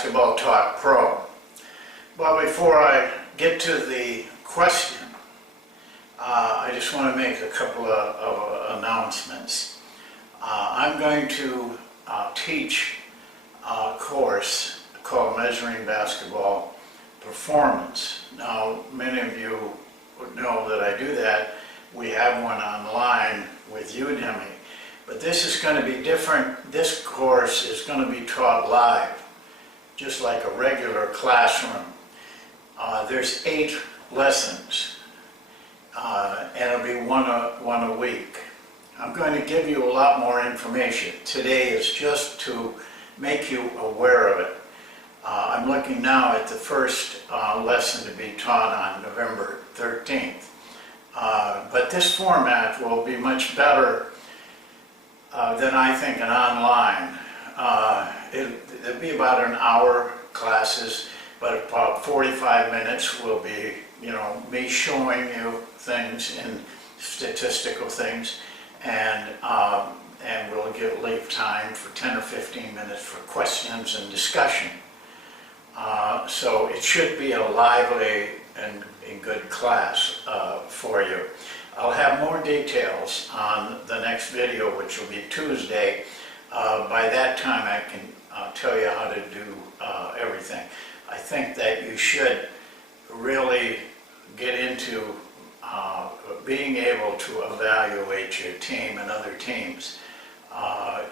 Basketball Talk Pro. But before I get to the question, I just want to make a couple of announcements. I'm going to teach a course called Measuring Basketball Performance. Now, many of you would know that I do that. We have one online with Udemy. But this is going to be different. This course is going to be taught live, just like a regular classroom. There's 8 lessons, and it'll be one a week. I'm going to give you a lot more information. Today is just to make you aware of it. I'm looking now at the first lesson to be taught on November 13th. But this format will be much better than I think an online. It'll be about an hour classes, but about 45 minutes will be, me showing you things and statistical things, and we'll leave time for 10 or 15 minutes for questions and discussion. So it should be a lively and good class for you. I'll have more details on the next video, which will be Tuesday. By that time I can tell you how to do everything. I think that you should really get into being able to evaluate your team and other teams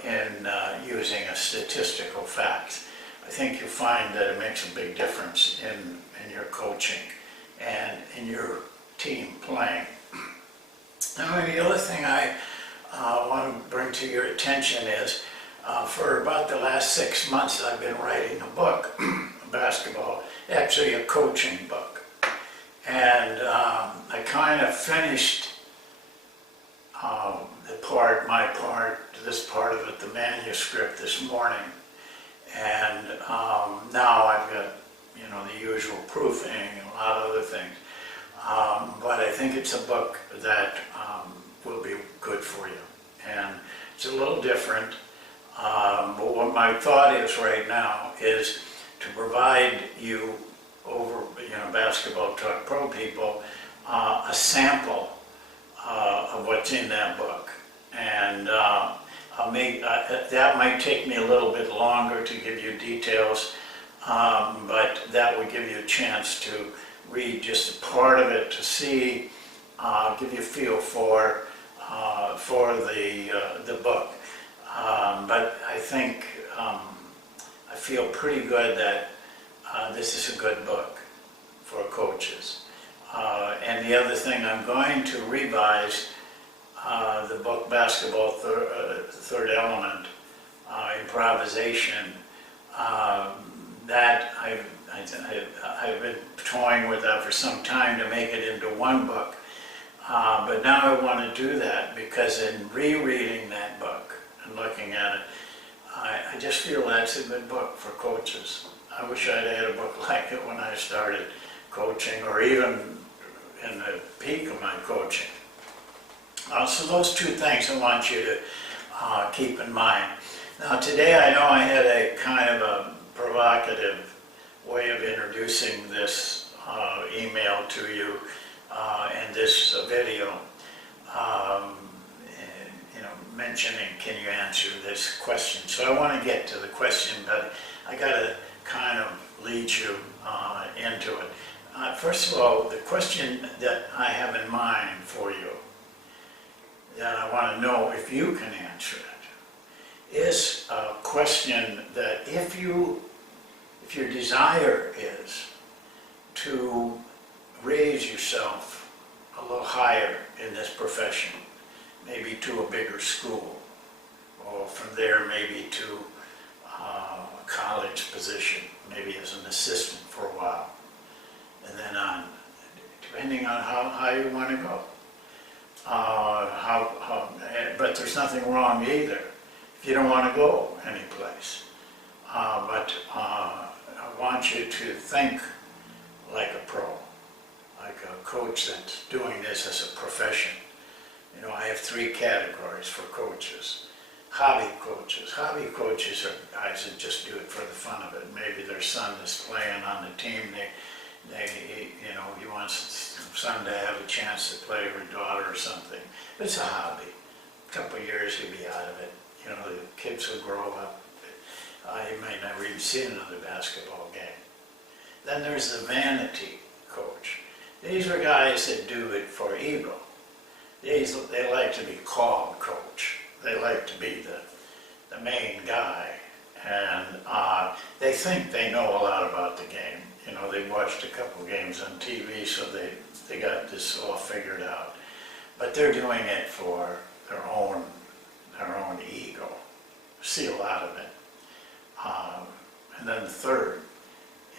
in using a statistical fact. I think you'll find that it makes a big difference in your coaching and in your team playing. Now, the other thing I want to bring to your attention is for about the last 6 months I've been writing a book, basketball, actually a coaching book. And I kind of finished this part of it, the manuscript, this morning. And now I've got, the usual proofing and a lot of other things. But I think it's a book that will be good for you. And it's a little different. But what my thought is right now is to provide you, over Basketball Talk Pro people, a sample of what's in that book. And that might take me a little bit longer to give you details, but that would give you a chance to read just a part of it, to see, give you a feel for the book. But I think I feel pretty good that this is a good book for coaches. And the other thing, I'm going to revise the book Basketball Third Element, Improvisation. That I've been toying with that for some time to make it into one book. But now I want to do that because in rereading that book and looking at it, I just feel that's a good book for coaches. I wish I'd had a book like it when I started coaching, or even in the peak of my coaching. So those 2 things I want you to keep in mind. Now today I know I had a kind of a provocative way of introducing this email to you and this video, mentioning, can you answer this question? So I want to get to the question, but I got to kind of lead you into it. First of all, the question that I have in mind for you, that I want to know if you can answer it, is a question that if your desire is to raise yourself a little higher in this profession, maybe to a bigger school, or from there maybe to a college position, maybe as an assistant for a while, and then on, depending on how high you want to go. But there's nothing wrong either if you don't want to go anyplace. But I want you to think like a pro, like a coach that's doing this as a profession. I have 3 categories for coaches. hobby coaches. Hobby coaches are guys that just do it for the fun of it. Maybe their son is playing on the team. He wants his son to have a chance to play, or a daughter or something. It's a hobby. A couple of years he'll be out of it. You know, the kids will grow up. You may never even see another basketball game. Then there's the vanity coach. These are guys that do it for ego. They like to be called coach. They like to be the main guy. And they think they know a lot about the game. You know, they've watched a couple games on TV, so they got this all figured out. But they're doing it for their own ego. See a lot of it. And then the third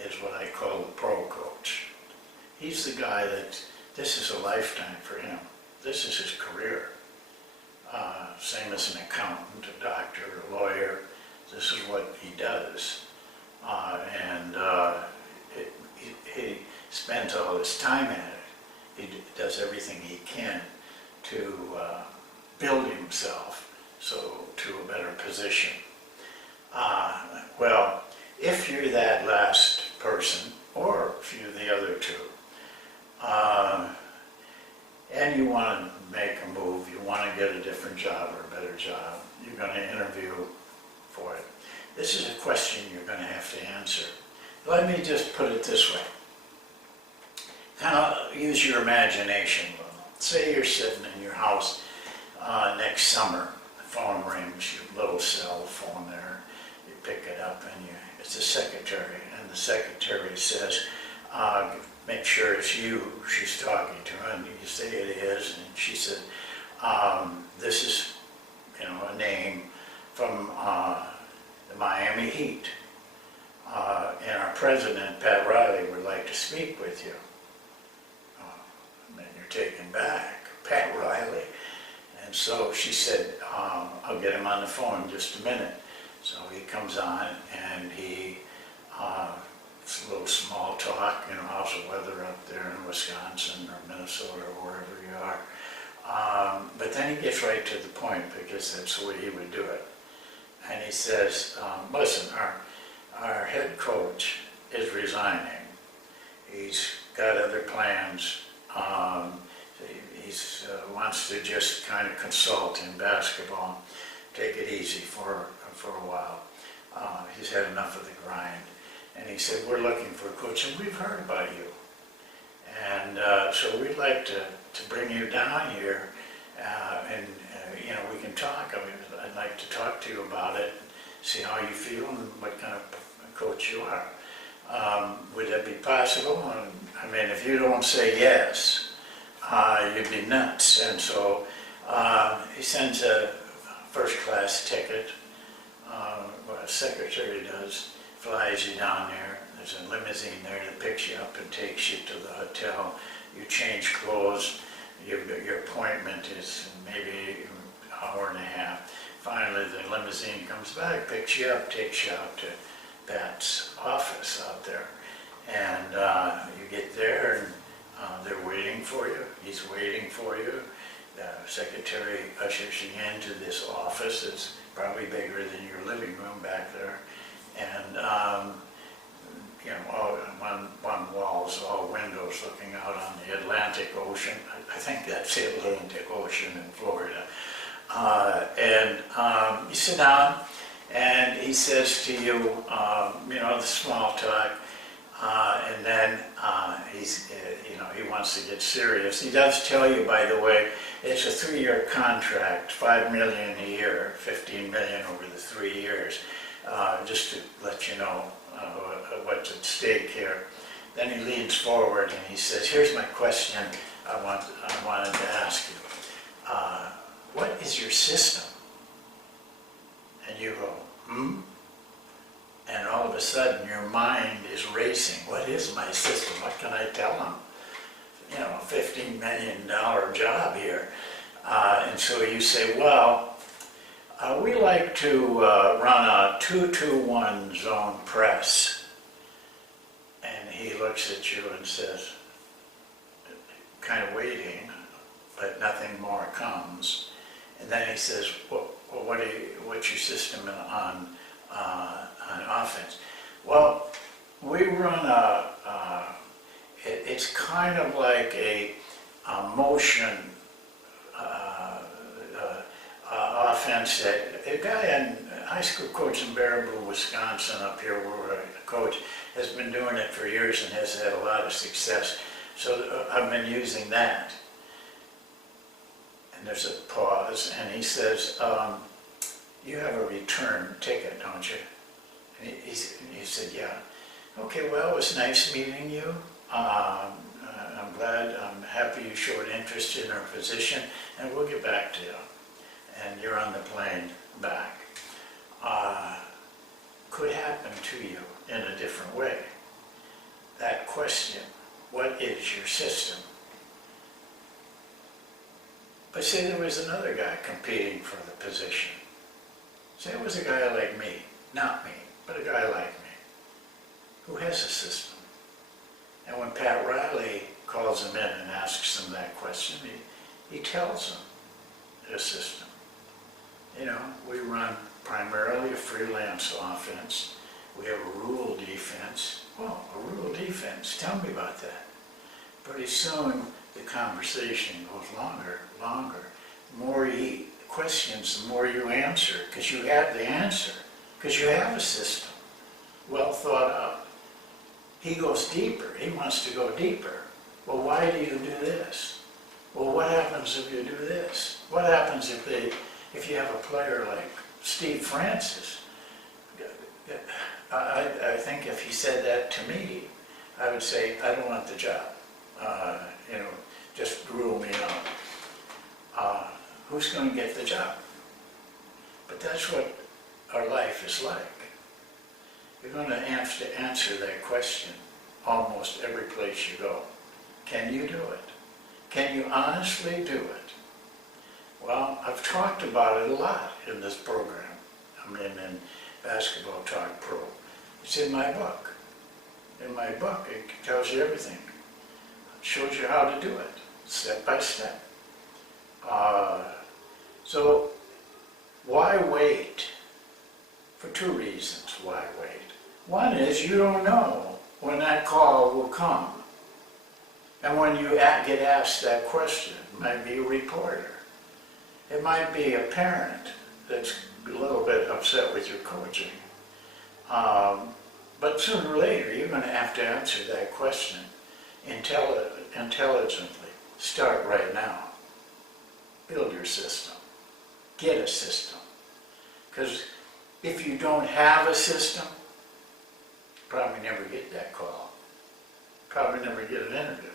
is what I call the pro coach. He's the guy that this is a lifetime for him. This is his career. Same as an accountant, a doctor, a lawyer. This is what he does. He spends all his time at it. He does everything he can to build himself to a better position. Well, if you're that last person, or if you're the other two, and you want to make a move, you want to get a different job or a better job, you're going to interview for it. This is a question you're going to have to answer. Let me just put it this way. Now, use your imagination. Say you're sitting in your house next summer, the phone rings, your little cell phone there, you pick it up and it's the secretary, and the secretary says, make sure it's you she's talking to, and you say it is, and she said, this is, a name from the Miami Heat, and our president, Pat Riley, would like to speak with you. And then you're taken back, Pat Riley. And so she said, I'll get him on the phone in just a minute. So he comes on, and it's a little small talk, how's the weather up there in Wisconsin or Minnesota or wherever you are. But then he gets right to the point, because that's the way he would do it. And he says, listen, our head coach is resigning. He's got other plans. He wants to just kind of consult in basketball, take it easy for a while. He's had enough of the grind. And he said, we're looking for a coach, and we've heard about you. And so we'd like to bring you down here, and we can talk. I'd like to talk to you about it, see how you feel and what kind of coach you are. Would that be possible? If you don't say yes, you'd be nuts. And so he sends a first-class ticket, what a secretary does, flies you down there. There's a limousine there that picks you up and takes you to the hotel. You change clothes. Your appointment is maybe an hour and a half. Finally, the limousine comes back, picks you up, takes you out to Pat's office out there. And you get there, and they're waiting for you. He's waiting for you. The secretary ushers you into this office. It's probably bigger than your living room back there. And, one wall is all windows looking out on the Atlantic Ocean. I think that's the Atlantic Ocean in Florida. You sit down, and he says to you, the small talk, and then he wants to get serious. He does tell you, by the way, it's a 3-year contract, $5 million a year, $15 million over the 3 years, just to let you know what's at stake here. Then he leans forward and he says, here's my question I wanted to ask you. What is your system? And you go, And all of a sudden your mind is racing. What is my system? What can I tell him? A $15 million job here. And so you say, well, we like to run a 2-2-1 zone press. And he looks at you and says, kind of waiting, but nothing more comes. And then he says, well, well, what's your system on offense? Well, we run it's kind of like a motion offense that a guy in high school coach in Baraboo, Wisconsin, up here where I coach, has been doing it for years and has had a lot of success. So I've been using that. And there's a pause, and he says, you have a return ticket, don't you? And he said, yeah. Okay, well, it was nice meeting you. I'm happy you showed interest in our position, and we'll get back to you. And you're on the plane back. Could happen to you in a different way. That question, what is your system? But say there was another guy competing for the position. Say it was a guy like me, not me, but a guy like me, who has a system. And when Pat Riley calls him in and asks him that question, he tells him his system. You know, we run primarily a freelance offense. We have a rule defense. Well, a rule defense, tell me about that. Pretty soon the conversation goes longer. The more he questions, the more you answer, because you have the answer, because you have a system, well thought out. He goes deeper. He wants to go deeper. Well, why do you do this? Well, what happens if you do this? What happens if you have a player like Steve Francis? I think if he said that to me, I would say, I don't want the job. Just rule me out. Who's going to get the job? But that's what our life is like. You're going to have to answer that question almost every place you go. Can you do it? Can you honestly do it? Well, I've talked about it a lot in this program. I mean, in Basketball Talk Pro. It's in my book. In my book, it tells you everything. It shows you how to do it, step by step. So, why wait? For two reasons, why wait? One is you don't know when that call will come. And when you get asked that question, it might be a reporter. It might be a parent that's a little bit upset with your coaching. But sooner or later, you're going to have to answer that question intelligently. Start right now. Build your system. Get a system. Because if you don't have a system, probably never get that call. Probably never get an interview.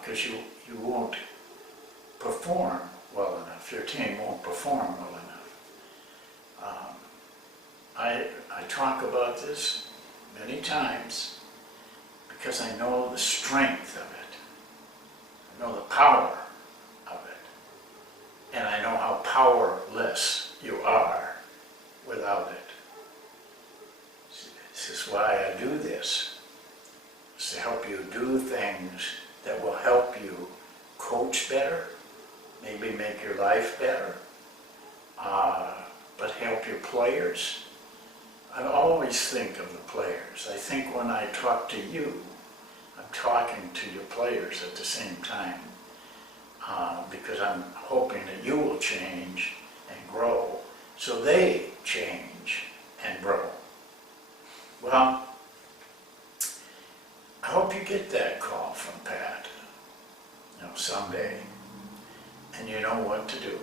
Because you won't perform well enough. Your team won't perform well enough. I talk about this many times because I know the strength of it. I know the power of it. And I know how powerless you are without it. This is why I do this. It's to help you do things that will help you coach better, maybe make your life better, but help your players. I always think of the players. I think when I talk to you, I'm talking to your players at the same time, because I'm hoping that you will change and grow, so they change and grow. Well, I hope you get that call from Pat, someday, and you know what to do.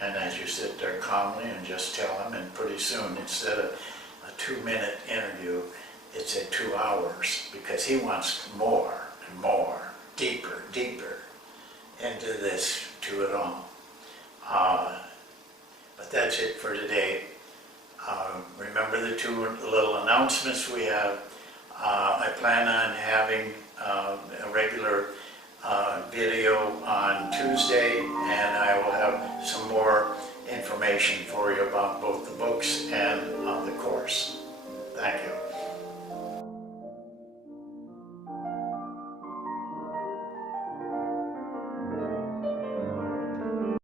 And as you sit there calmly and just tell him, and pretty soon, instead of a 2-minute interview, it's at 2 hours, because he wants more and more, deeper into this, to it all. But that's it for today. Remember the 2 little announcements we have. I plan on having